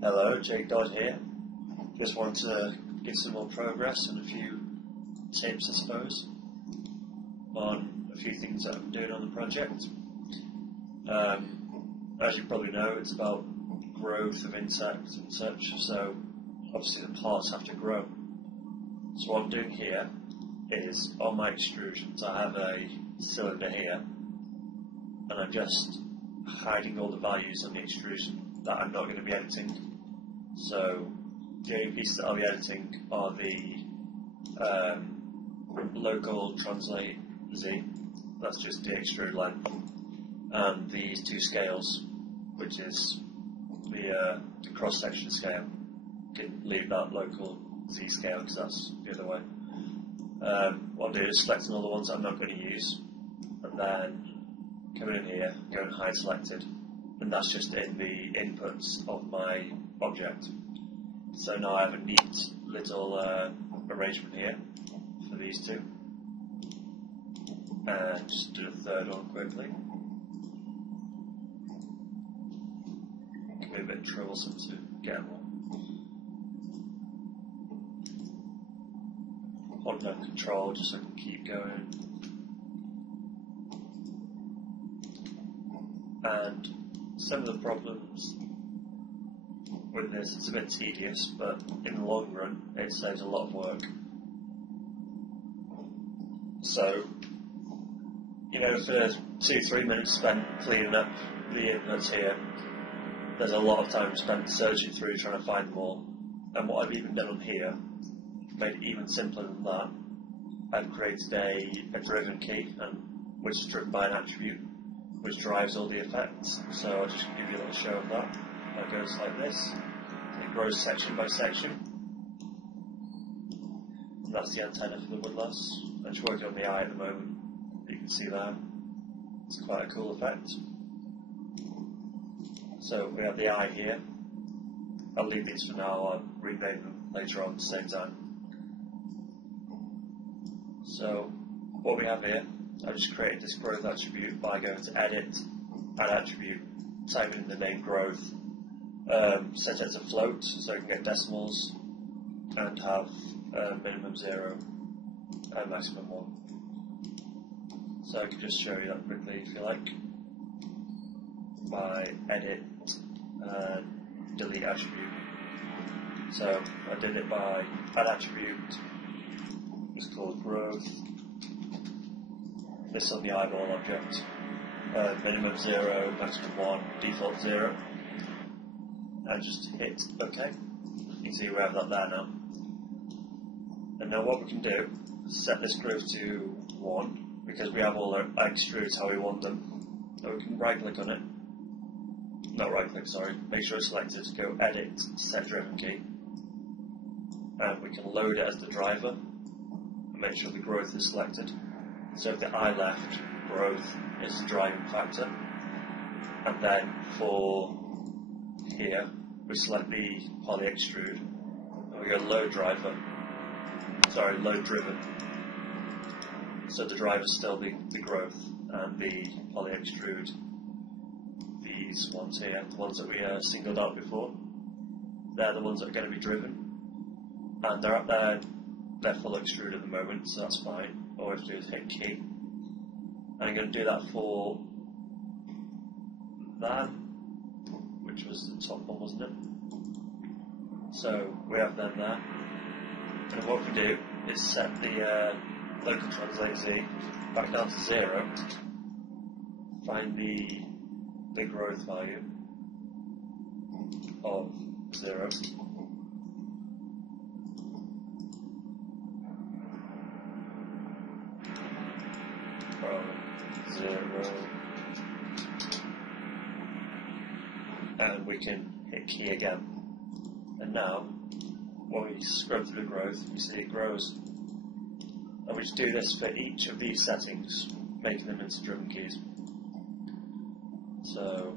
Hello, Jake Dodd here. Just want to give some more progress and a few tips, I suppose, on a few things that I'm doing on the project. As you probably know, it's about growth of insects and such, so obviously the parts have to grow. So what I'm doing here is, on my extrusions, I have a cylinder here, and I'm just hiding all the values on the extrusion that I'm not going to be editing. So the only pieces that I'll be editing are the local translate Z, that's just the extrude length, and these two scales, which is the cross-section scale. You can leave that local Z scale because that's the other way. What I'll do is selecting all the ones that I'm not going to use, and then coming in here, go and hide selected, and that's just in the inputs of my object. So now I have a neat little arrangement here for these two, and just do the third one quickly. It can be a bit troublesome to get them all. Hold down control just so I can keep going. And some of the problems with this, it's a bit tedious, but in the long run it saves a lot of work. So, you know, for 2-3 minutes spent cleaning up the inputs here, there's a lot of time spent searching through trying to find them all. And what I've even done on here, made it even simpler than that, I've created a driven key, which is driven by an attribute, which drives all the effects. So I'll just give you a little show of that. That goes like this. It grows section by section. And that's the antenna for the woodlouse. I'm just working on the eye at the moment. You can see that. It's quite a cool effect. So we have the eye here. I'll leave these for now. I'll rename them later on at the same time. So what we have here, I just created this growth attribute by going to edit, add attribute, type in the name growth, set it to float so I can get decimals, and have minimum 0 and maximum 1. So I can just show you that quickly if you like, by edit and delete attribute. So I did it by add attribute, it's called growth. This on the eyeball object, minimum 0, maximum 1, default 0, and just hit OK. You can see we have that there now. And now what we can do is set this growth to 1, because we have all our extrudes how we want them. So we can right click on it, not right click, sorry, make sure it's selected, go edit, set driven key, and we can load it as the driver, and make sure the growth is selected. So if the eye left, growth is the driving factor. And then for here, we select the poly extrude, and we go load driver, load driven. So the driver is still the growth, and the poly extrude, these ones here, the ones that we singled out before, they're the ones that are going to be driven. And they're up there, they're full extrude at the moment, so that's fine. All we have to do is hit key. And I'm going to do that for that, which was the top one, wasn't it? So we have them there. And what we do is set the local translate Z back down to 0, find the growth value of 0. From 0, and we can hit key again. And now, when we scrub through the growth, you see it grows. And we just do this for each of these settings, making them into driven keys. So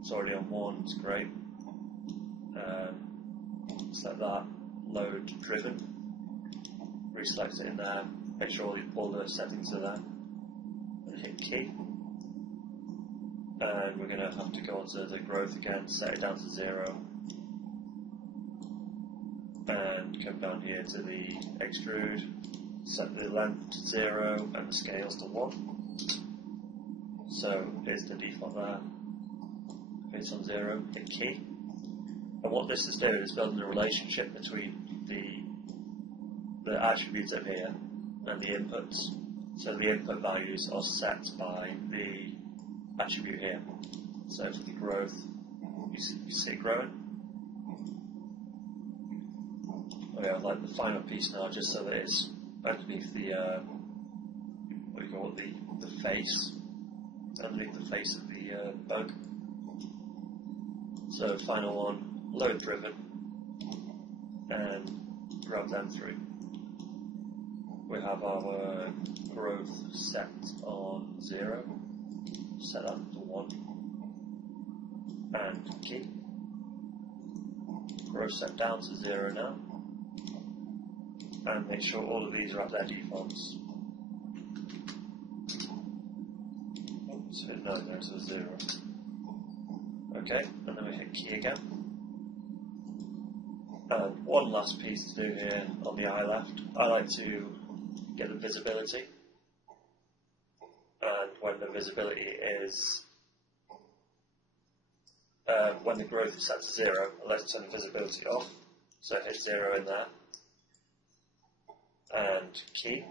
it's already on 1, it's great. Set that, load driven, reselect it in there, make sure all the settings are there. Hit key, and we're going to have to go onto the growth again, set it down to 0, and come down here to the extrude, set the length to 0 and the scales to 1. So here's the default there, if it's on 0, hit key. And what this is doing is building a relationship between the attributes up here and the inputs. So the input values are set by the attribute here. So for the growth, you see it growing. Okay, I'd like the final piece now, just so that it's underneath the what do you call it, the face, underneath the face of the bug. So final one, load driven, and grab them through. We have our growth set on 0, set that to 1, and key. Growth set down to 0 now, and make sure all of these are at their defaults. So no, there's a 0. Okay, and then we hit key again. And one last piece to do here on the eye left. I like to get the visibility, and when the visibility is when the growth is set to 0, I like to turn the visibility off, so hit 0 in there and key,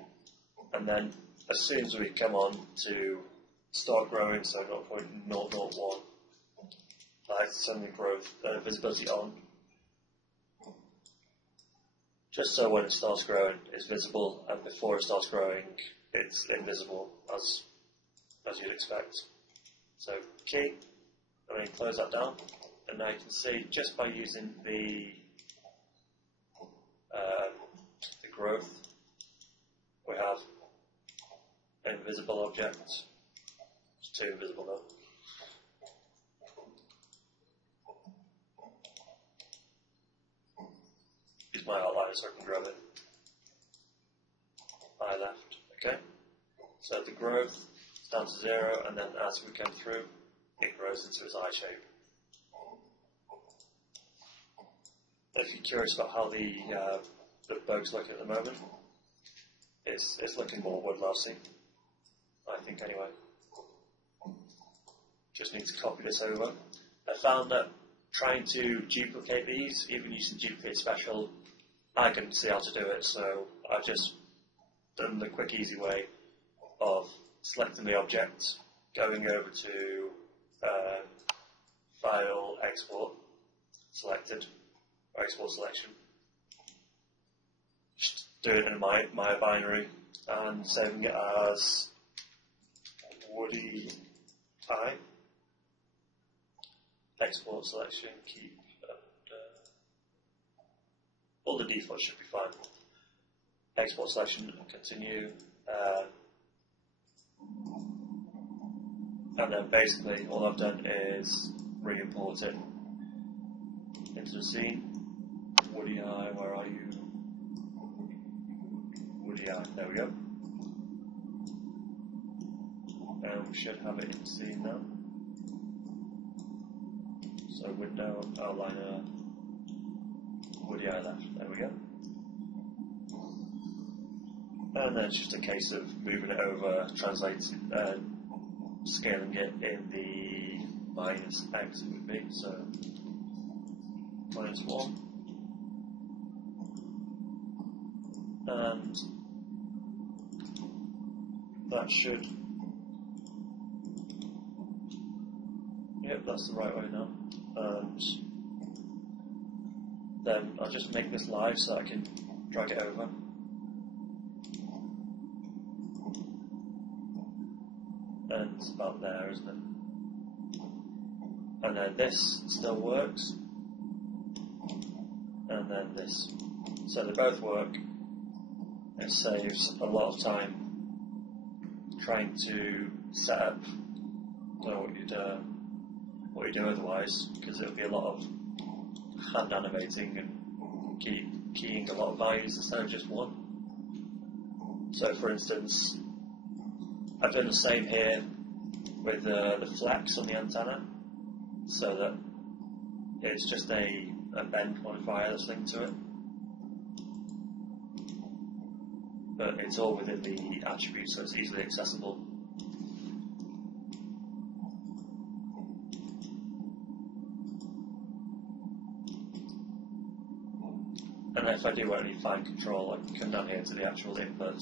and then as soon as we come on to start growing, so 0.001, I like to turn the growth visibility on, just so when it starts growing it's visible, and before it starts growing it's invisible, as you'd expect. So key, and then close that down, and now you can see just by using the growth, we have an invisible object. It's too invisible though. Use my outliner so I can grab it. Eye left, okay. So the growth is down to 0, and then as we come through, it grows into its eye shape. If you're curious about how the bug's looking at the moment, it's looking more wood lousy, I think anyway. Just need to copy this over. I found that trying to duplicate these, even using duplicate special, I couldn't see how to do it, so I've just done the quick easy way of selecting the object, going over to File, Export, Selected, or Export Selection. Just do it in my binary and saving it as Woody Eye. Export Selection, keep, and all the defaults should be fine. Export Selection, continue. And then basically all I've done is re-import it into the scene. Woody Eye, where are you? Woody Eye, there we go. And we should have it in the scene now. So window, outliner, Woody Eye left, there we go. And then it's just a case of moving it over, translating, scaling it in the minus X it would be, so -1. And that should, yep, that's the right way now. And then I'll just make this live so I can drag it over. And it's about there, isn't it? And then this still works. And then this. So they both work. It saves a lot of time trying to set up what you do otherwise, because it'll be a lot of hand animating and keying a lot of values instead of just one. So for instance, I've done the same here with the flex on the antenna, so that it's just a bend modifier that's linked to it. but it's all within the attribute, so it's easily accessible. And if I do want any fine control, I can come down here to the actual input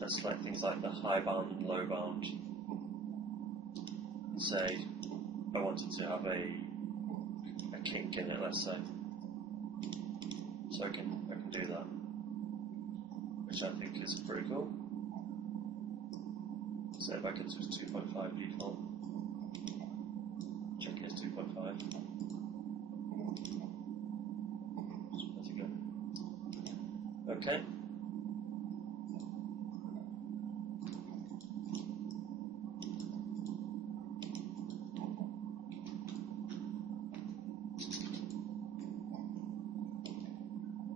and select things like the high bound and low bound, and say I wanted to have a kink in it, let's say. So I can do that, which I think is pretty cool. Set it back into 2.5 default. Check it as 2.5. Let it go. Okay.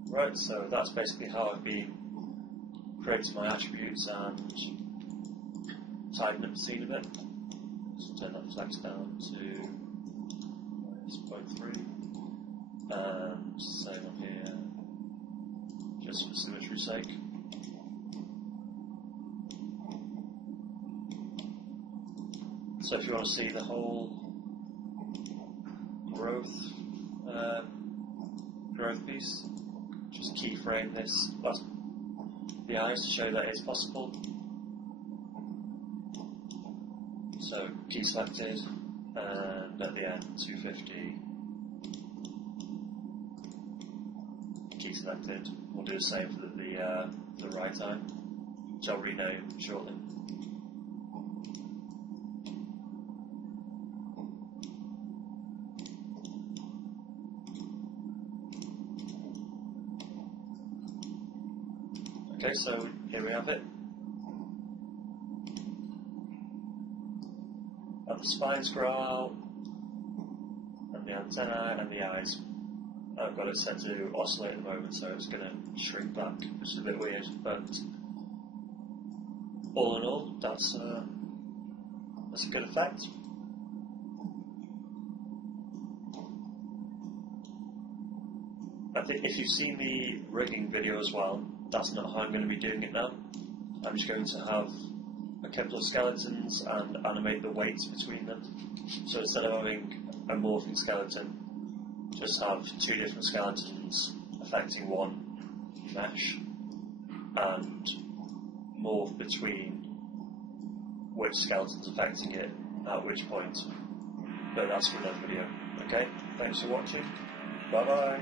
Right, so that's basically how I've been creating my attributes and tidying up the scene a bit. Just turn that flex down to 0.3, and same on here, just for symmetry's sake. So if you want to see the whole growth piece, just keyframe this, the eyes to show that it's possible. So key selected, and at the end 250, key selected. We'll do the same for the right eye, which I'll rename shortly. Okay, so here we have it. And the spines grow out, and the antennae and the eyes. I've got it set to oscillate at the moment, so it's going to shrink back, which is a bit weird, but all in all, that's a good effect. I think if you've seen the rigging video as well, that's not how I'm going to be doing it now. I'm just going to have a couple of skeletons and animate the weights between them. So instead of having a morphing skeleton, just have two different skeletons affecting one mesh, and morph between which skeleton's affecting it at which point. But that's for another video. Okay, thanks for watching. Bye bye.